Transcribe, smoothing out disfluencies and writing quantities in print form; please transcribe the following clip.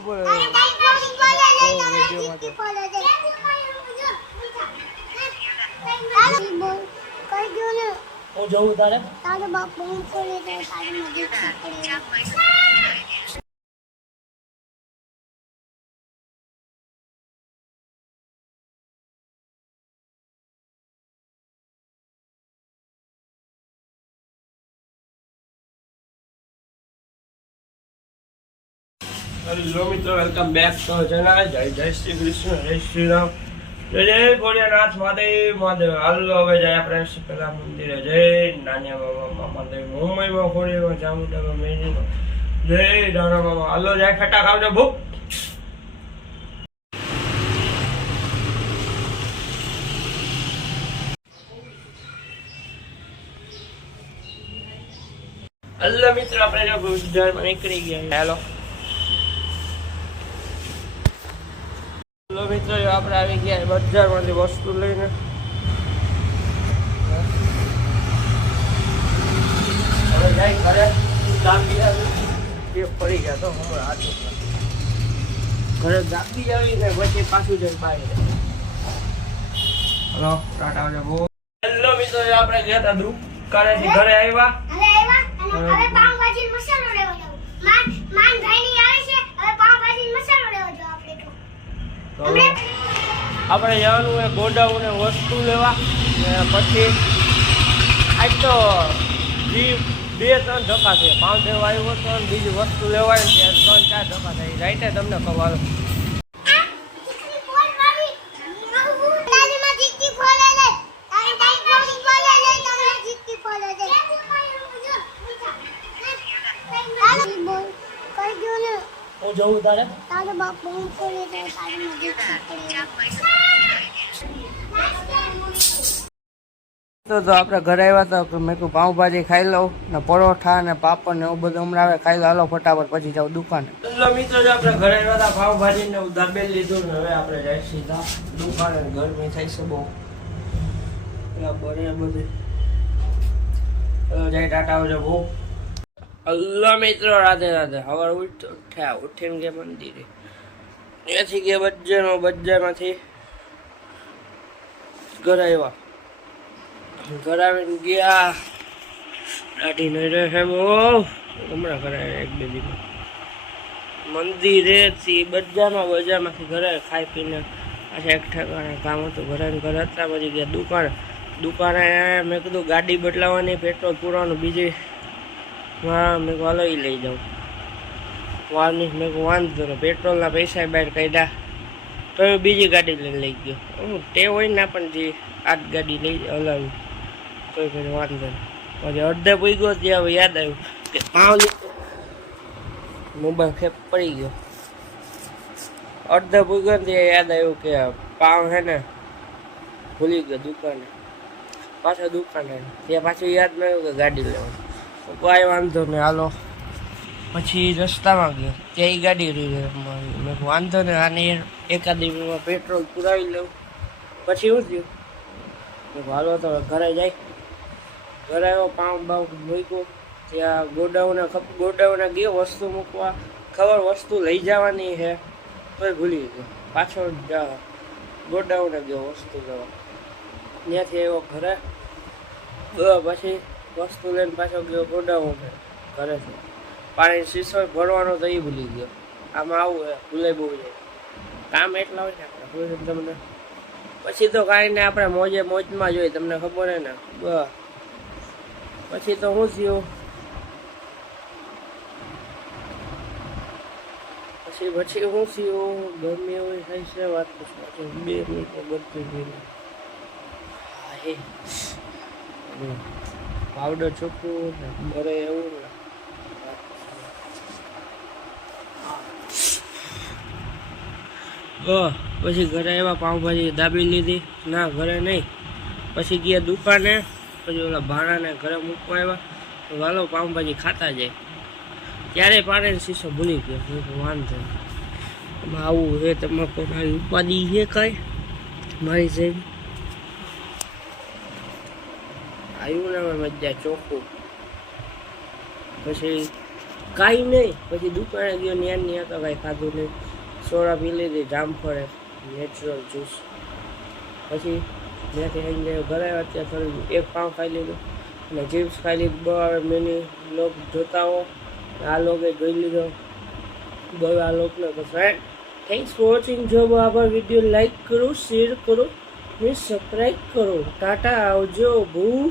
હું જોઉં તારે હેલો મિત્રો, વેલકમ બેક ટુ ચેનલ. જય શ્રી કૃષ્ણ, જય શ્રી રામ, જય ભોળિયાનાથ મહાદેવ મહાદેવ. હાલો હવે જાય આપણે પેલા મંદિરે જય નાનિયા મામા મહાદેવ, મુંબઈમાં ખોડીમાં ચામુંડામાં મેરીમાં જય રાણા મામા. હાલો જાય ફટાક આવજો ભૂખ. હાલો મિત્રો, આપણે ગુજરાતમાં નીકળી ગયા. હાલો મિત્રો, આપણે આવી ગયા બજારમાંથી વસ્તુ લઈને. હવે જાય ઘરે પડી ગયા તો હમણાં હાથું ઘરે ગાડી આવીને પછી પાછું જઈને બહાર. હલો ટાટા આવજો બહુ. હેલો મિત્રો, આપણે ગયા હતા દુકાનેથી ઘરે આવ્યા. આપણે જવાનું હોય ગોડાઉન વસ્તુ લેવા, પછી આજ તો 2-3 ધક્કા છે. પાઉં દેવા આવ્યો હતો અને બીજી વસ્તુ લેવાય ને ત્યાં 3-4 ધક્કા થાય. રાઈટે તમને ખબર. હું જોઉં તારે તો આપણે ઘરે આવ્યા હતા. મેં કહ્યું પાઉંભાજી ખાઈ લઉં ને પરોઠા ને પાપડ ને એવું બધું હમણાં આવે ખાઈ લો. હાલો ફટાફટ પછી જાઉં દુકાને. એટલે મિત્રો, આપણે ઘરે આવ્યા હતા, પાઉંભાજી ને દાબેલ લીધું ને હવે આપણે જાય સીધા દુકાને. ગરમી થાય છે બહુ બને બધી. જાય ટાટા આવજો બહુ. અલ્લા મિત્રો, રાધે રાધે. સવાર ઉઠ્યા, ઉઠીને ગયા મંદિરે. ત્યાંથી ગયા બજારમાંથી ઘરે આવ્યા. ઘરે આવીને ગયા દાઢી નહીં રહે છે બહુ. હમણાં ઘરે 1-2 દિવસ મંદિરેથી બજારમાંથી ઘરે ખાઈ પીને પાછા એક ઠેકાણે કામ હતું. ઘરે હતા પછી ગયા દુકાને. મેં કીધું ગાડી બદલાવાની, પેટ્રોલ પૂરવાનું. બીજી મેં કહું હાલો એ લઈ જાઉં. વારની મેં કહું વાંધો ને પેટ્રોલના પૈસા બહાર કાઢ્યા તો બીજી ગાડી લઈને લઈ ગયો. હું તે હોય ને પણ જે આજ ગાડી લઈ હલાવી તો પછી વાંધો નહીં. પછી અડધે પૂઈ ગયો ત્યાં હવે યાદ આવ્યું કે પાઉં મોબાઈલ ખેપ પડી ગયો. અડધે પૂઈ ગયો ત્યાં યાદ આવ્યું કે પાઉં છે ને ભૂલી ગયો દુકાને. પાછો દુકાને ત્યાં પાછું યાદ ન આવ્યું કે ગાડી લેવાની. કોઈ વાંધો નહીં હાલો. પછી રસ્તામાં ગયો ત્યાં એ ગાડી રહી. મેં વાંધો નહીં આને એકાદી મિનિટમાં પેટ્રોલ પુરાવી લઉં. પછી શું થયું, હાલો તો ઘરે જાય. ઘરે આવ્યો, પાઉં મૂક્યું ત્યાં ગોડાઉને ગયો વસ્તુ મૂકવા. ખબર વસ્તુ લઈ જવાની છે તોય ભૂલી ગયો. પાછો ગોડાઉને ગયો વસ્તુ લેવા. ત્યાંથી આવ્યો ઘરે. પછી વસ્તુ લઈને પાછો ગયો ગોડાઉન ઘરેથી. પાણી શીશો ભરવાનો તો એ ભૂલી ગયો. આમાં આવું ભૂલે બહુ જાય. કામ એટલા હોય ને આપણે તમને. પછી તો કાંઈ ને આપણે મોજમાં જોઈએ, તમને ખબર હે ને. પછી તો શું થયું, પછી શું થયું ગમે એવું થાય છે. વાત પૂછવા 2 મિનિટ બધું પાવડર ચોખ્ખું ને ઘરે એવું ને. પછી ઘરે આવ્યા, પાઉંભાજી દાબી લીધી. ના ઘરે નહીં, પછી ગયા દુકાને. પછી ઓલા ભાણાને ઘરે મૂકવા આવ્યા. તો હાલો પાઉંભાજી ખાતા જાય. ત્યારે પાણીનો શીશો ભૂલી ગયો. વાંધો એમાં આવું છે. તમે કોઈ ઉપાધિ છે કાંઈ મારી સાહેબ? આવ્યું ને મજા ચોખ્ખું. પછી કાંઈ નહીં. પછી દુકાને ગયો, ત્યાં તો કાંઈ ખાધું નહીં. સોડા પી લીધી, જામફળ નેચરલ જ્યુસ. પછી ત્યાંથી આવી ગયો ઘરે આવ્યા, ત્યાં થોડી એક પાઉં ખાઈ લીધું અને ચિપ્સ ખાઈ લીધું. બરાબર મિની લોક જોતા હો, આ લોકે જોઈ લીધો. બરાબર આ લોકને તો ફ્રેન્ડ થેન્ક્સ ફોર વોચિંગ. જો આભાર. વિડીયો લાઈક કરો, શેર કરો ને સબસ્ક્રાઈબ કરો. ટાટા, આવજો ભૂ.